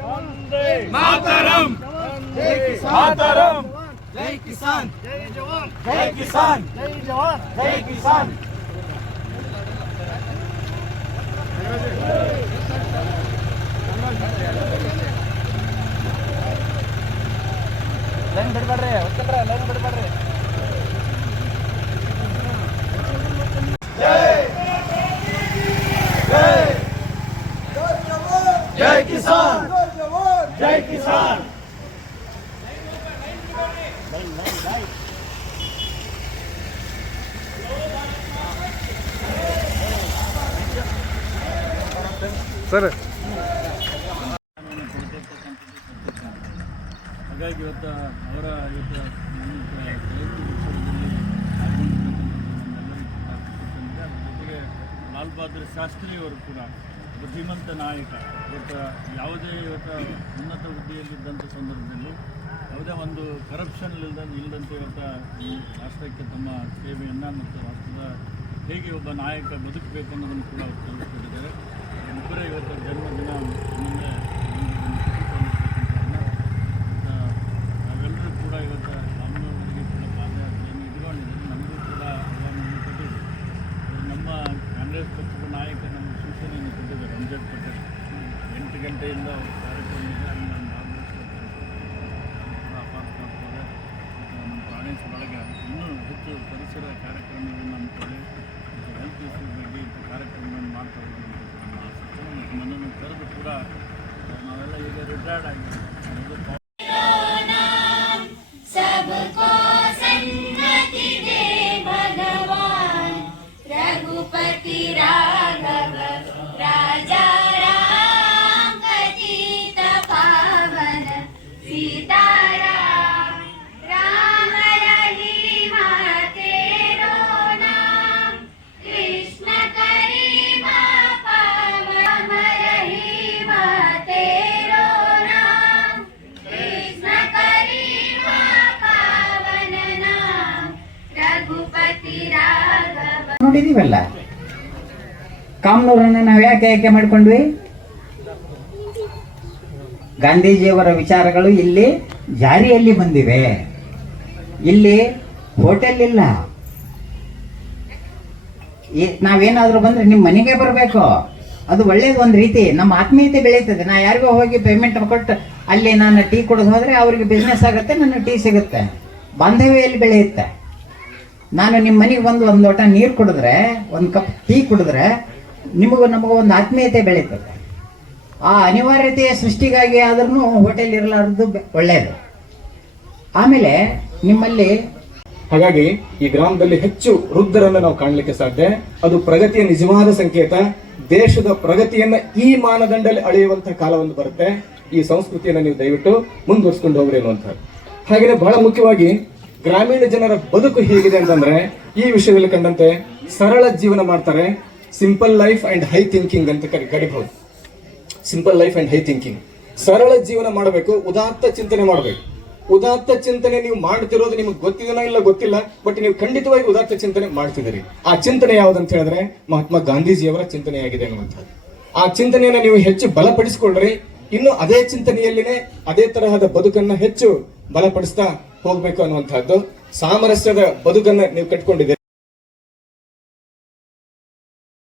मातरम, मातरम, जय किसान, जय जवान, जय किसान, जय जवान, जय किसान। ಲೈನ್ ಬಿಡಬೇಡ್ರಿ, ಒತ್ತಲ್ರ ಲೈನ್ ಬಿಡಬೇಡ್ರಿ. जय किसान, जय किसान। ಸರ್ ಹಾಗಾಗಿ ಇವತ್ತು ಅವರ ಜಯಂತಿ ಜೊತೆಗೆ ಲಾಲ್ ಬಹದ್ದೂರ್ ಶಾಸ್ತ್ರಿ ಅವರು ಕೂಡ ಒಬ್ಬ ಧೀಮಂತ ನಾಯಕ. ಇವತ್ತು ಯಾವುದೇ ಉನ್ನತ ಹುದ್ದೆಯಲ್ಲಿದ್ದಂಥ ಸಂದರ್ಭದಲ್ಲಿ ಯಾವುದೇ ಒಂದು ಕರಪ್ಷನ್ ಇಲ್ಲದಂತೆ ಈ ರಾಷ್ಟ್ರಕ್ಕೆ ತಮ್ಮ ಸೇವೆಯನ್ನು ಮತ್ತು ರಾಷ್ಟ್ರದ ಹೇಗೆ ಒಬ್ಬ ನಾಯಕ ಬದುಕಬೇಕು ಅನ್ನೋದನ್ನು ಕೂಡ ಅವರು ತೋರಿಸ್ಕೊಟ್ಟಿದ್ದಾರೆ. ಇಬ್ಬರೇ ಇವತ್ತು ಜನ್ಮದಿನ ನಾವೆಲ್ಲರೂ ಕೂಡ ಇವತ್ತು ರಾಮನವರಿಗೆ ಕೂಡ ಪಾದಯಾತ್ರೆಯನ್ನು ಇಟ್ಕೊಂಡಿದ್ದೀವಿ. ನಮಗೂ ಕೂಡ ಅವರನ್ನು ಕೊಟ್ಟಿದ್ದೀವಿ. ನಮ್ಮ ಕಾಂಗ್ರೆಸ್ ಪಕ್ಷದ ನಾಯಕ ನಮ್ಮ ಸೂಚನೆಯನ್ನು ಕೊಟ್ಟಿದ್ದಾರೆ. ರಂಜಾನ್ ಪಟೇಲ್ 8 ಗಂಟೆಯಿಂದ ಕಾರ್ಯಕ್ರಮ ಇದೆ. ಅಲ್ಲಿ ಅಪಾರ್ಟ್ತಾರೆ. ನಮ್ಮ ಪ್ರಾಣೇಶ್ ಬಳಗ ಇನ್ನೂ ಹೆಚ್ಚು ಪರಿಸರ ಕಾರ್ಯಕ್ರಮಗಳನ್ನು ಹಮ್ಮಿಕೊಳ್ಳಿ ಮತ್ತು ಹೆಲ್ತ್ ಇಶ್ಯೂಸ್ ಬಗ್ಗೆ ಕಾರ್ಯಕ್ರಮವನ್ನು ಮಾಡ್ತಾ ಇದ್ದೀವಿ. ನನ್ನನ್ನು ಕರೆದು ಕೂಡ ನಾವೆಲ್ಲ ಈಗ ರಿಟೈರ್ಡ್ ಆಗಿದ್ದೀವಿ. ನೋಡಿದೀವಲ್ಲ, ಕಾಮನೂರನ್ನ ನಾವು ಯಾಕೆ ಆಯ್ಕೆ ಮಾಡಿಕೊಂಡ್ವಿ? ಗಾಂಧೀಜಿಯವರ ವಿಚಾರಗಳು ಇಲ್ಲಿ ಜಾರಿಯಲ್ಲಿ ಬಂದಿವೆ. ಇಲ್ಲಿ ಹೋಟೆಲ್ ಇಲ್ಲ. ನಾವೇನಾದ್ರೂ ಬಂದ್ರೆ ನಿಮ್ಮ ಮನೆಗೆ ಬರಬೇಕು. ಅದು ಒಳ್ಳೇದು, ಒಂದು ರೀತಿ ನಮ್ಮ ಆತ್ಮೀಯತೆ ಬೆಳೀತದೆ. ನಾ ಯಾರಿಗೋ ಹೋಗಿ ಪೇಮೆಂಟ್ ಕೊಟ್ಟು ಅಲ್ಲಿ ನಾನು ಟೀ ಕುಡಿದು ಹೋದ್ರೆ ಅವ್ರಿಗೆ ಬಿಸ್ನೆಸ್ ಆಗುತ್ತೆ, ನನ್ನ ಟೀ ಸಿಗುತ್ತೆ, ಬಾಂಧವ್ಯಲ್ಲಿ ಬೆಳೆಯುತ್ತೆ. ನಾನು ನಿಮ್ಮ ಮನೆಗೆ ಬಂದು ಒಂದು ಲೋಟ ನೀರು ಕುಡಿದ್ರೆ, ಒಂದು ಕಪ್ ಟೀ ಕುಡಿದ್ರೆ ನಮಗೂ ಒಂದು ಆತ್ಮೀಯತೆ ಬೆಳೀತದೆ. ಆ ಅನಿವಾರ್ಯತೆಯ ಸೃಷ್ಟಿಗಾಗಿ ಆದ್ರೂ ಹೋಟೆಲ್ ಇರಲಾರದು ಒಳ್ಳೆಯದು. ಆಮೇಲೆ ನಿಮ್ಮಲ್ಲಿ ಹಾಗಾಗಿ ಈ ಗ್ರಾಮದಲ್ಲಿ ಹೆಚ್ಚು ವೃದ್ಧರನ್ನು ನಾವು ಕಾಣಲಿಕ್ಕೆ ಸಾಧ್ಯ. ಅದು ಪ್ರಗತಿಯ ನಿಜವಾದ ಸಂಕೇತ. ದೇಶದ ಪ್ರಗತಿಯನ್ನ ಈ ಮಾನದಂಡದಲ್ಲಿ ಅಳೆಯುವಂತಹ ಕಾಲ ಒಂದು ಬರುತ್ತೆ. ಈ ಸಂಸ್ಕೃತಿಯನ್ನು ನೀವು ದಯವಿಟ್ಟು ಮುಂದುವರಿಸಿಕೊಂಡು ಹೋಗ್ರಿ ಅನ್ನುವಂಥದ್ದು. ಹಾಗೆಯೇ ಬಹಳ ಮುಖ್ಯವಾಗಿ ಗ್ರಾಮೀಣ ಜನರ ಬದುಕು ಹೇಗಿದೆ ಅಂತಂದ್ರೆ ಈ ವಿಷಯದಲ್ಲಿ ಕಂಡಂತೆ ಸರಳ ಜೀವನ ಮಾಡ್ತಾರೆ. Simple life and high thinking ಅಂತ ಕರಿಬಹುದು. Simple life and high thinking, ಸರಳ ಜೀವನ ಮಾಡಬೇಕು, ಉದಾತ್ತ ಚಿಂತನೆ ಮಾಡಬೇಕು. ಉದಾತ್ತ ಚಿಂತನೆ ನೀವು ಮಾಡ್ತಿರೋದು ನಿಮಗೆ ಗೊತ್ತಿದನೋ ಇಲ್ಲ ಗೊತ್ತಿಲ್ಲ, ಬಟ್ ನೀವು ಖಂಡಿತವಾಗಿ ಉದಾತ್ತ ಚಿಂತನೆ ಮಾಡ್ತಿದ್ದೀರಿ. ಆ ಚಿಂತನೆ ಯಾವ್ದಂತ ಹೇಳಿದ್ರೆ ಮಹಾತ್ಮ ಗಾಂಧೀಜಿಯವರ ಚಿಂತನೆಯಾಗಿದೆ ಅನ್ನುವಂಥದ್ದು. ಆ ಚಿಂತನೆಯನ್ನ ನೀವು ಹೆಚ್ಚು ಬಲಪಡಿಸಿಕೊಳ್ಳ್ರಿ. ಇನ್ನು ಅದೇ ಚಿಂತನೆಯಲ್ಲಿನೇ ಅದೇ ತರಹದ ಬದುಕನ್ನ ಹೆಚ್ಚು ಬಲಪಡಿಸ್ತಾ ಹೋಗ್ಬೇಕು ಅನ್ನುವಂಥದ್ದು. ಸಾಮರಸ್ಯದ ಬದುಕನ್ನ ನೀವು ಕಟ್ಕೊಂಡಿದ್ದೀರಿ.